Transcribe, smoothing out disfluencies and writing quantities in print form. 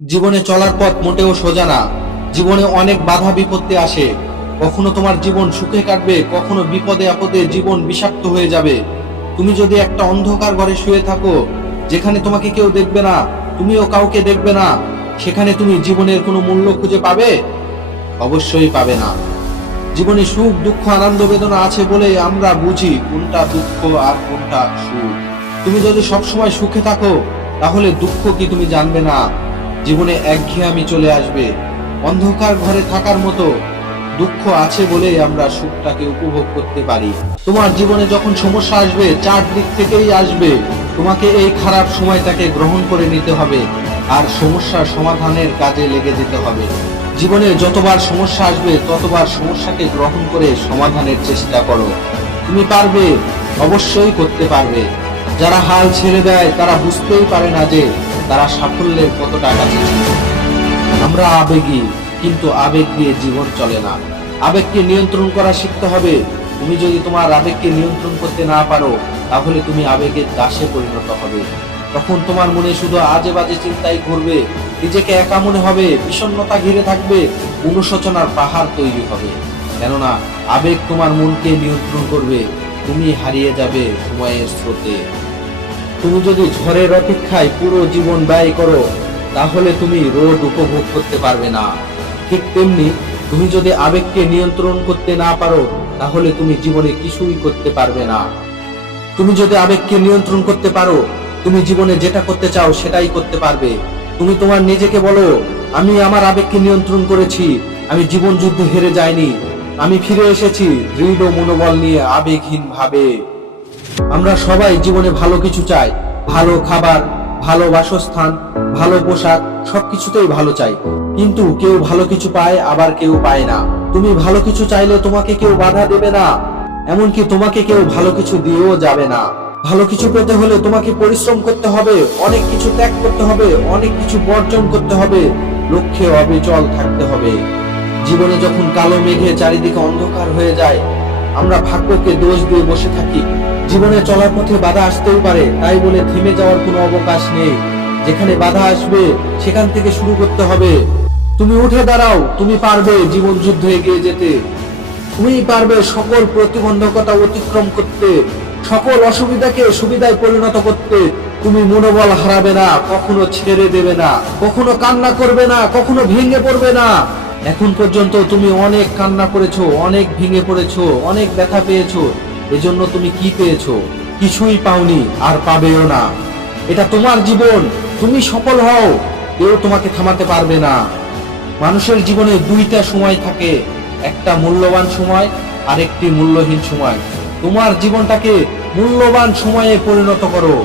জীবনে চলার পথ মোটেও সোজা না। জীবনে অনেক বাধা বিপত্তি আসে। কখনো তোমার জীবন সুখে কাটবে, কখনো বিপদে আপদে জীবন বিষাক্ত হয়ে যাবে। তুমি যদি একটা অন্ধকার ঘরে শুয়ে থাকো, যেখানে তোমাকে কেউ দেখবে না, তুমিও কাউকে দেখবে না, সেখানে তুমি জীবনের কোনো মূল্য খুঁজে পাবে? অবশ্যই পাবে না। জীবনে সুখ দুঃখ আনন্দ বেদনা আছে বলে আমরা বুঝি কোনটা দুঃখ আর কোনটা সুখ। তুমি যদি সবসময় সুখে থাকো, তাহলে দুঃখ কি তুমি জানবে না? জীবনে একঘেয়েমি চলে আসবে। অন্ধকার ঘরে থাকার মতো দুঃখ আছে বলেই আমরা সুখটাকে উপভোগ করতে পারি। তোমার জীবনে যখন সমস্যা আসবে, চারদিক থেকেই আসবে। তোমাকে এই খারাপ সময়টাকে গ্রহণ করে নিতে হবে আর সমস্যার সমাধানের কাজে লেগে যেতে হবে। জীবনে যতবার সমস্যা আসবে, ততবার সমস্যাকে গ্রহণ করে সমাধানের চেষ্টা করো। তুমি পারবে, অবশ্যই করতে পারবে। যারা হাল ছেড়ে দেয় তারা বুঝতেই পারে না যে তারা সাফল্যের কতটা কাছে ছিল। আমরা আবেগী, কিন্তু আবেগ দিয়ে জীবন চলে না। আবেগকে নিয়ন্ত্রণ করা শিখতে হবে। তুমি যদি তোমার আবেগকে নিয়ন্ত্রণ করতে না পারো, তাহলে তুমি আবেগের দাসে পরিণত হবে। তখন তোমার মনে শুধু আজে বাজে চিন্তাই ঘুরবে, নিজেকে একা মনে হবে, বিষণ্ণতা ঘিরে থাকবে, অনুশোচনার পাহাড় তৈরি হবে। কেননা আবেগ তোমার মনকে নিয়ন্ত্রণ করবে, তুমি হারিয়ে যাবে সময়ের স্রোতে। তুমি যদি ঝড়ের অপেক্ষায় পুরো জীবন ব্যয় করো, তাহলে তুমি রোদ উপভোগ করতে পারবে না। ঠিক তেমনি তুমি যদি আবেগকে নিয়ন্ত্রণ করতে না পারো, তাহলে তুমি জীবনে কিছুই করতে পারবে না। তুমি যদি আবেগকে নিয়ন্ত্রণ করতে পারো, তুমি জীবনে যেটা করতে চাও সেটাই করতে পারবে। তুমি তোমার নিজেকে বলো, আমি আমার আবেগকে নিয়ন্ত্রণ করেছি, আমি জীবন যুদ্ধে হেরে যাইনি, আমি ফিরে এসেছি দৃঢ় মনোবল নিয়ে, আবেগহীন ভাবে। আমরা সবাই জীবনে ভালো কিছু চাই। ভালো খাবার, ভালো বাসস্থান, ভালো পোশাক, সবকিছুতেই ভালো চাই। কিন্তু কেউ ভালো কিছু পায়, আবার কেউ পায় না। তুমি ভালো কিছু চাইলে তোমাকে কেউ বাধা দেবে না, এমনকি তোমাকে কেউ ভালো কিছু দিয়েও যাবে না। ভালো কিছু পেতে হলে তোমাকে পরিশ্রম করতে হবে, অনেক কিছু ত্যাগ করতে হবে, অনেক কিছু বর্জন করতে হবে, লক্ষ্যে অবিচল থাকতে হবে। জীবনে যখন কালো মেঘে চারিদিকে অন্ধকার হয়ে যায়, আমরা ভাগ্যকে দোষ দিয়ে বসে থাকি। জীবনে চলার পথে বাধা আসতেও পারে, তাই বলে থেমে যাওয়ার কোনো অবকাশ নেই। যেখানে বাধা আসবে, সেখান থেকে শুরু করতে হবে। তুমি উঠে দাঁড়াও, তুমি পারবে জীবন যুদ্ধে এগিয়ে যেতে। তুমি পারবে সকল প্রতিবন্ধকতা অতিক্রম করতে, সকল অসুবিধাকে সুবিধায় পরিণত করতে। তুমি মনোবল হারাবে না, কখনো ছেড়ে দেবে না, কখনো কান্না করবে না, কখনো ভেঙে পড়বে না। এখন পর্যন্ত তুমি অনেক কান্না করেছো, অনেক ভেঙে পড়েছো, অনেক ব্যথা পেয়েছো। এজন্য তুমি কি পেয়েছো? কিছুই পাওনি, আর পাবেও না। এটা তোমার জীবন, তুমি সফল হও, কেউ তোমাকে থামাতে পারবে না। মানুষের জীবনে দুইটা সময় থাকে, একটা মূল্যবান সময় আর একটি মূল্যহীন সময়। তোমার জীবনটাকে মূল্যবান সময়ে পরিণত করো।